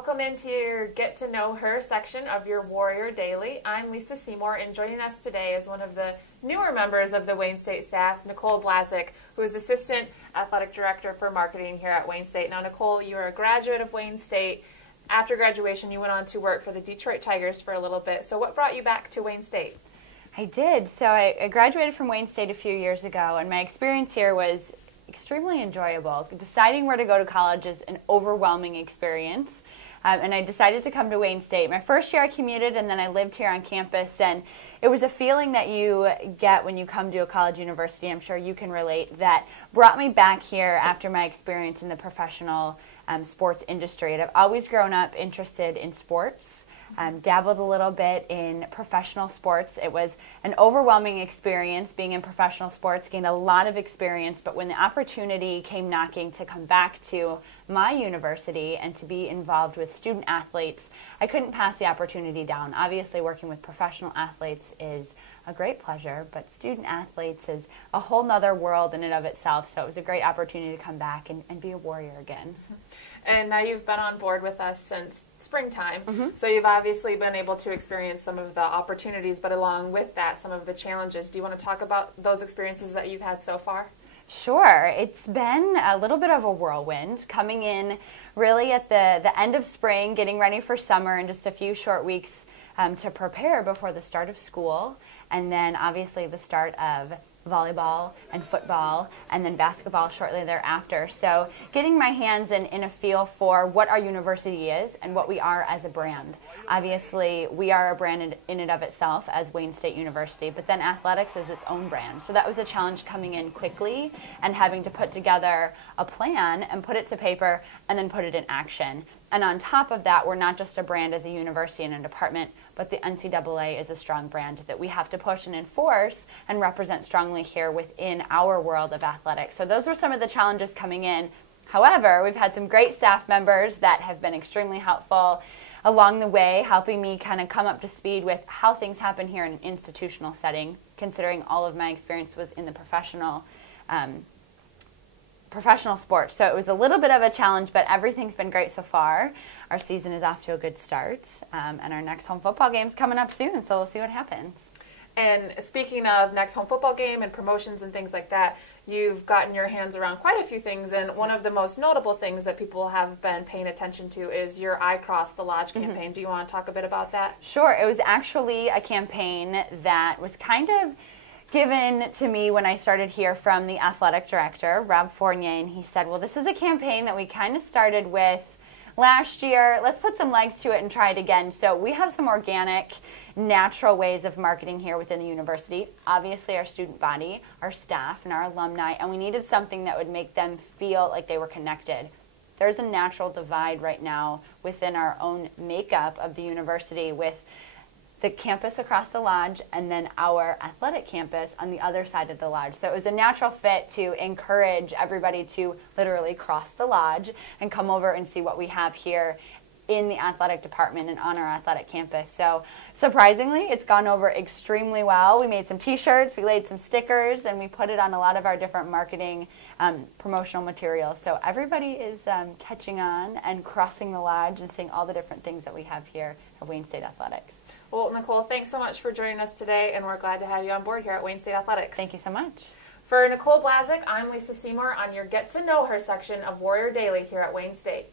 welcome into your Get to Know Her section of your Warrior Daily. I'm Lisa Seymour, and joining us today is one of the newer members of the Wayne State staff, Nicole Blaszczyk, who is Assistant Athletic Director for Marketing here at Wayne State. Now, Nicole, you are a graduate of Wayne State. After graduation, you went on to work for the Detroit Tigers for a little bit. So what brought you back to Wayne State? I did. So I graduated from Wayne State a few years ago, and my experience here was extremely enjoyable. Deciding where to go to college is an overwhelming experience, and I decided to come to Wayne State. My first year I commuted, and then I lived here on campus, and it was a feeling that you get when you come to a college university, I'm sure you can relate, that brought me back here after my experience in the professional sports industry. And I've always grown up interested in sports. Dabbled a little bit in professional sports. It was an overwhelming experience being in professional sports, gained a lot of experience, but when the opportunity came knocking to come back to my university and to be involved with student athletes, I couldn't pass the opportunity down. Obviously, working with professional athletes is a great pleasure, but student athletes is a whole nother world in and of itself, so it was a great opportunity to come back and be a Warrior again. And now you've been on board with us since springtime, so you've obviously been able to experience some of the opportunities, but along with that, some of the challenges. Do you want to talk about those experiences that you've had so far? Sure. It's been a little bit of a whirlwind, coming in really at the end of spring, getting ready for summer in just a few short weeks to prepare before the start of school, and then obviously the start of volleyball and football and then basketball shortly thereafter. So getting my hands in a feel for what our university is and what we are as a brand. Obviously, we are a brand in and of itself as Wayne State University, but then athletics is its own brand. So that was a challenge coming in quickly and having to put together a plan and put it to paper and then put it in action. And on top of that, we're not just a brand as a university and a department, but the NCAA is a strong brand that we have to push and enforce and represent strongly here within our world of athletics. So those were some of the challenges coming in. However, we've had some great staff members that have been extremely helpful along the way, helping me kind of come up to speed with how things happen here in an institutional setting, considering all of my experience was in the professional sports. So it was a little bit of a challenge, but everything's been great so far. Our season is off to a good start, and our next home football game's coming up soon, so we'll see what happens. And speaking of next home football game and promotions and things like that, you've gotten your hands around quite a few things, and one of the most notable things that people have been paying attention to is your I Cross the Lodge campaign. Do you want to talk a bit about that? Sure. It was actually a campaign that was kind of given to me when I started here from the athletic director, Rob Fournier, and he said, well, this is a campaign that we kind of started with last year. Let's put some legs to it and try it again. So we have some organic, natural ways of marketing here within the university. Obviously, our student body, our staff, and our alumni, and we needed something that would make them feel like they were connected. There's a natural divide right now within our own makeup of the university with the campus across the lodge and then our athletic campus on the other side of the lodge. So it was a natural fit to encourage everybody to literally cross the lodge and come over and see what we have here in the athletic department and on our athletic campus. So surprisingly, it's gone over extremely well. We made some t-shirts, we laid some stickers, and we put it on a lot of our different marketing promotional materials. So everybody is catching on and crossing the lodge and seeing all the different things that we have here at Wayne State Athletics. Well, Nicole, thanks so much for joining us today, and we're glad to have you on board here at Wayne State Athletics. Thank you so much. For Nicole Blaszczyk, I'm Lisa Seymour on your Get to Know Her section of Warrior Daily here at Wayne State.